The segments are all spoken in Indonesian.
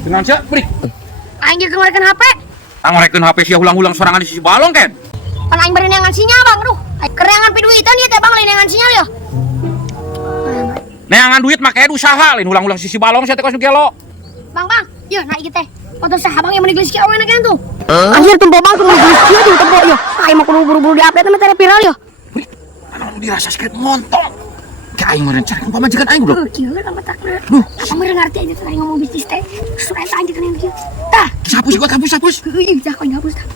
Dengan siapa, Bri? Aing juga ngorekeun HP. Ngorekeun HP sia ulang-ulang sorangan di sisi balong, Ken. Pan aing berenangan sinyal, Bang. Aduh, kereangan piduitan ieu teh, Bang, lenengan sinyal ya. Neangan duit make usaha lain ulang-ulang sisi balong saya teh kos gelo. Bang, yeuh na ieu teh. Foto saha Bang yang menik geus kieu aweuna kan tuh. Anjir tuh Bang tuh geus kieu tuh tempo ya. Aing mah kudu buru-buru di-update mah teh viral ya. Bri, anu dirasa sakit montong. Ka aing meureun cari pamajikan aing bro. Kieu kan matakna. Duh, apa meureun ngarti aja teh ngomong bisnis teh. Sudah anjir kan kieu. Tah, Hapus gua hapus. heuh cah kau hapus tah.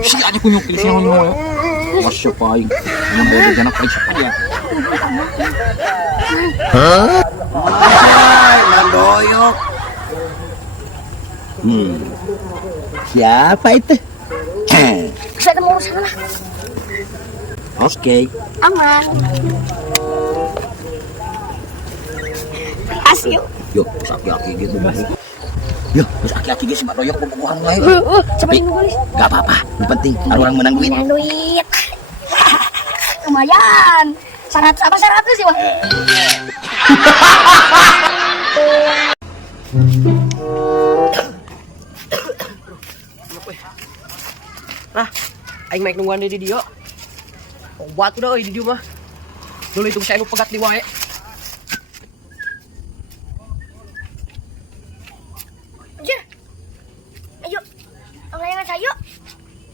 Si aja kunyuk di sini ngomong. Masya paing. Yang bawa janak paling siapa ya? Mandoyok. Siapa itu? Saya temu sana lah. Oke. Aman. Asio. Yuk, aki-aki gitu. Yuk, terus aki-aki gitu Mandoyok orang lain. Cepat nulis. Gak apa-apa, yang penting ada orang menang duit. Menang duit. Lumayan. Syarat sih, Wah? Nah, aing maik nungguan di dia. Obat udah di dia mah. Dulu itu saya nu pegat di wae. Anjir. Ayo. Ngelayangan sayo.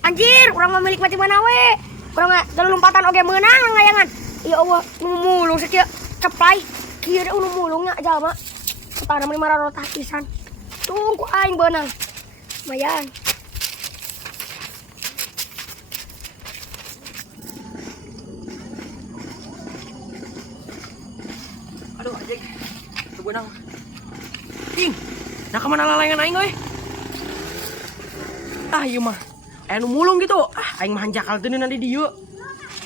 Anjir, urang mah milik macam mana we? Urang dalam lompatan oge meunang ngelayangan. Ya Allah, nu mulung sakieu ceplay. Kieu da nu mulungnya jalma. Setara mah 500 pisan. Tunggu aing beunang. Lumayan. Aduh anjing. Tuh benang. Ting. Nah kemana lalayangan aing we? Ieu mah. Aya nu mulung gitu. Aing mah hanjakal teu di dieu.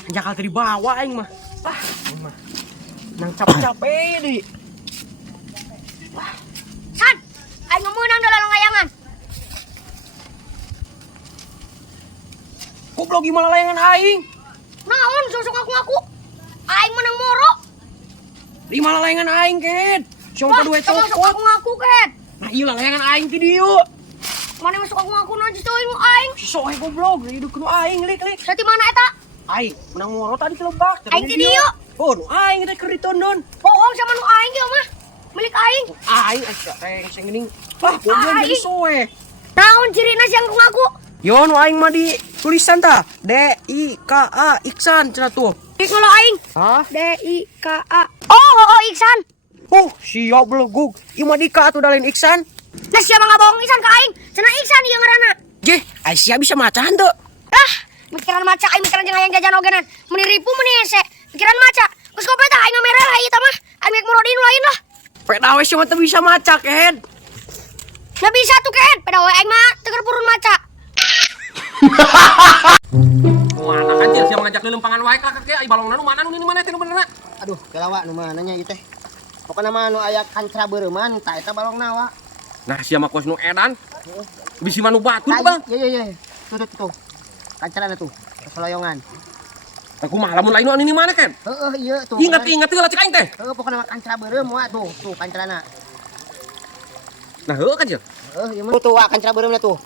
Hanjakal teu di bawah aing mah. Aing mah. Nang capek-capek deui. San, aing meunang dalam layangan. Goblok gimana layangan aing? Naon sosok ngaku-ngaku? Aing menang moro. Di mana layangan aing, Ken? Siapa dua Masuk cokot? ngaku-ngaku, Ken. Nah, iya layangan aing ti dieu. Mana masuk ngaku-ngaku na jistoin mu aing. Soe goblok, hidup kudu aing lik. Sati mana eta? Aing menang moro tadi ke lebak. Aing ti dieu. Oh, nu aing teh keur ditondon. Bohong sama nu aing ge mah. Milik aing. Aing asa rengseng geuning. Goblok jadi soe. Naon cirina yang ngaku? Yo nu aing mah di tulisan tah. D-I-K-A Iksan cenah tuh. Dik ngolo aing. Hah? D-I-K-A. Oh, Iksan. Siap belegug. Ieu mah dika atuh da lain Iksan. Nah siapa ngabohong Iksan ka aing? Cenah Iksan ieu ngaranna. Jeh, ai sia bisa macan teu. Mikiran maca aing mikiran jeung hayang jajan ogenan. Meni ripu meni hese. Pikiran maca. Geus kopi tah aing merah lah ieu tah mah. Aing make murodi nu lain lah. Peda we mah teu bisa maca, Ken. Nah bisa tuh Ken. Pada we aing mah teu purun maca. Mana anjir sia ngajak leumpangan wae ka kakek ai balongna nu mana nu ini mana teh nu benerna. Aduh, galawa nu mana nya ieu teh. Pokona mah nu aya kancra beureuman tah eta balongna wa. Nah sia mah kos nu edan. Bisi mah nu batu Bang. Iya. Tuh. Kancrana tuh, keloyongan. Aku mah lamun lain nu ini mana Ken? Heeh, iya tuh. Ingat heula cek aing teh. Heeh, pokona mah kancra beureum wa tuh kancrana. Nah heuh kan sil. Heeh, ieu mah tuh wa kancra beureumna tuh.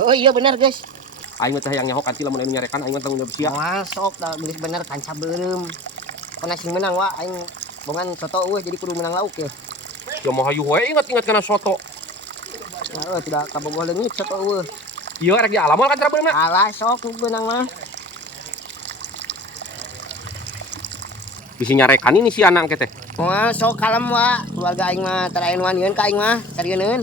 Heeh, iya bener, guys. Aing mah teh hayang nyaho kan sih lamun anu nyarekan aing mah tanggung jawab sia. Masuk dah geus bener kancra beureum. Pokona sing menang wa aing bongan soto eueuh jadi kudu menang lauk ya. Ya mah hayu we ingat kana soto. Heeh, tidak kabogoh leungit soto eueuh. Ieu rek di alam kan cara beunang. Alah sok nu beunang mah. Bisi nyarekan ini si anak teh. Moal sok kalem wa, keluarga aing mah tara wanian ka aing mah, sarieun.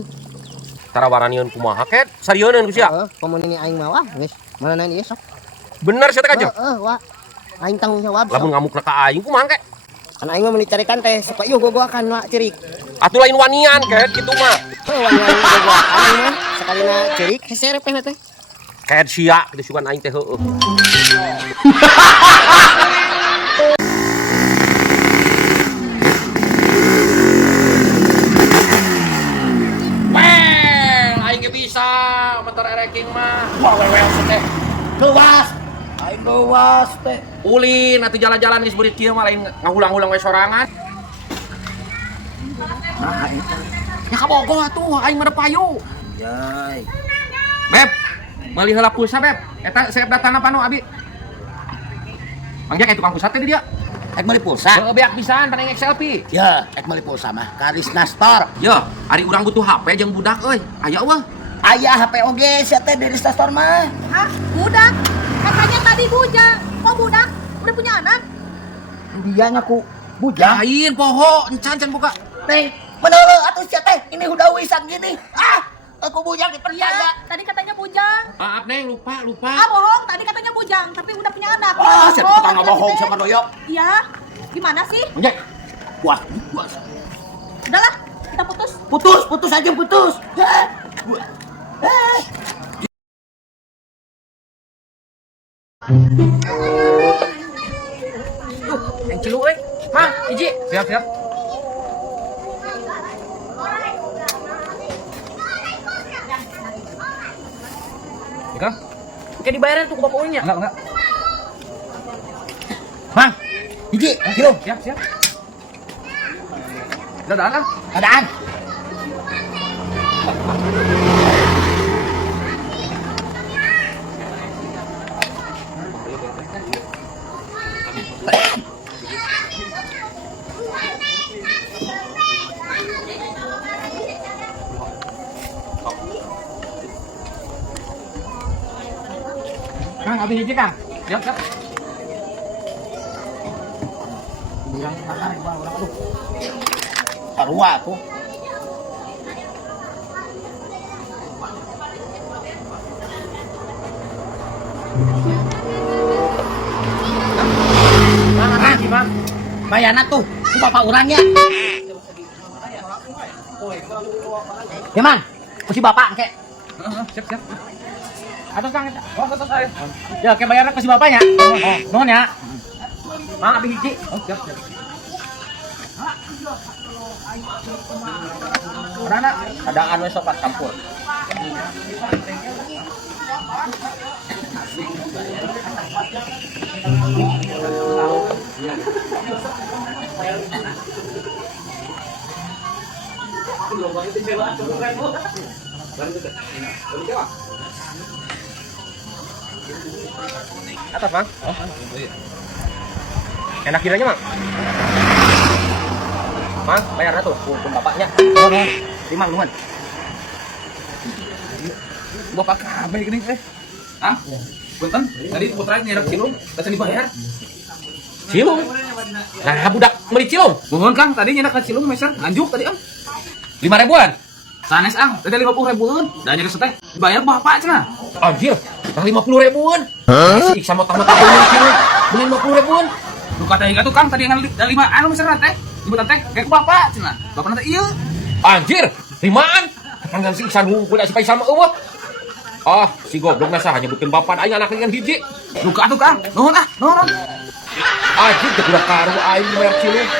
Tara waranieun kumaha ket? Sarieun ku sia. Heeh, komun ini aing mah wah, geus. Mana ieu sok. Bener sia teh kan. Heeh, wa. Aing tanggung jawab. Lamun ngamukna ka aing kumaha ke? Kan aing mah meuli carikan teh sok ieu gogoakan wa cirik. Atuh lain wanian ket kitu mah. Heuh, wanian gogoakan aing mah sakalina cirik heser teh teh. Kayak sia kitu sugan aing teh heueuh. Aing ge bisa motor ereking mah. Wah, wewe teh. Luas. Aing luas teh. Ulin atuh jalan-jalan geus beurit kieu mah lain ngahulang-hulang we sorangan. Nah, eta. Ya kabogoh atuh aing mah payu. Yai. Beb, meuli heula pulsa beb. Eta saya datana panu abi. Mangja kayak tukang pulsa teh di dia. Ek meuli pulsa. Heeh beak pisan pada ngek selfie. Ya, ek meuli pulsa mah Karisna Store. Yo, ari urang butuh HP jeung budak euy. Aya eueuh. Aya HP oge sia teh dari Store mah. Hah? Budak? Katanya tadi bujang. Kok budak? Udah punya anak? Dia ngaku bujang. Lain poho, encan buka. Neng, meneuleuh atuh sia teh. Ini udah wisan gini. Aku bujang Iya, dipercaya. tadi katanya bujang. Maaf Neng, lupa. Ah bohong, tadi katanya bujang, tapi udah punya anak. Sia tukang bohong sama doyok. Iya, gimana sih? Mangja. Wah, Udahlah, kita putus. putus aja putus. Yang cilu euy. Mang, hiji. Siap. Ika? Oke dibayarin tuh ke bapak ulingnya. Enggak. Mang, hiji, kilo. Siap. Dadaan kan? Adaan. Kang, abi hiji Kang. Siap. Parua aku. Mang. Bayana tuh, ku bapak orangnya. Ya man, ku si bapak kek. Siap. Atas Kang eta. Atas ayo. Ya, ke bayarna ke si bapaknya. Nuhun ya. Mang, abi hiji. Siap. Karena ada anu sopat campur. Atas, Mang. Enak kiranya, Mang. Mang, bayarnya tuh, untuk bapaknya. Terima nuhun. Bapak kabeh gini teh. Ah, punten. Tadi putra nyerap cilung, tadi dibayar. Cilung? Nah, budak beli cilung. Nuhun Kang, tadi nyenak cilung meser, anjuk tadi 5.000-an. Sanes tadi 50.000-an. Da nyerek teh dibayar bapak cenah. Anjir, tang 50.000-an. Si Iksan mata-mata beli cilung, beli 50.000-an. Lu kata itu Kang tadi ngan 5 anu meser teh. Ibu teh kayak bapak cenah. Bapak nanti ieu. Anjir, 5-an. Kan si Iksan ngumpul si Faisal mah eueuh. Ah, si goblok mah saha nyebutkeun bapak aing anak dengan hiji. Lu ka atuh Kang. Nuhun nuhun. Anjir, teu udah karu aing bayar cilung.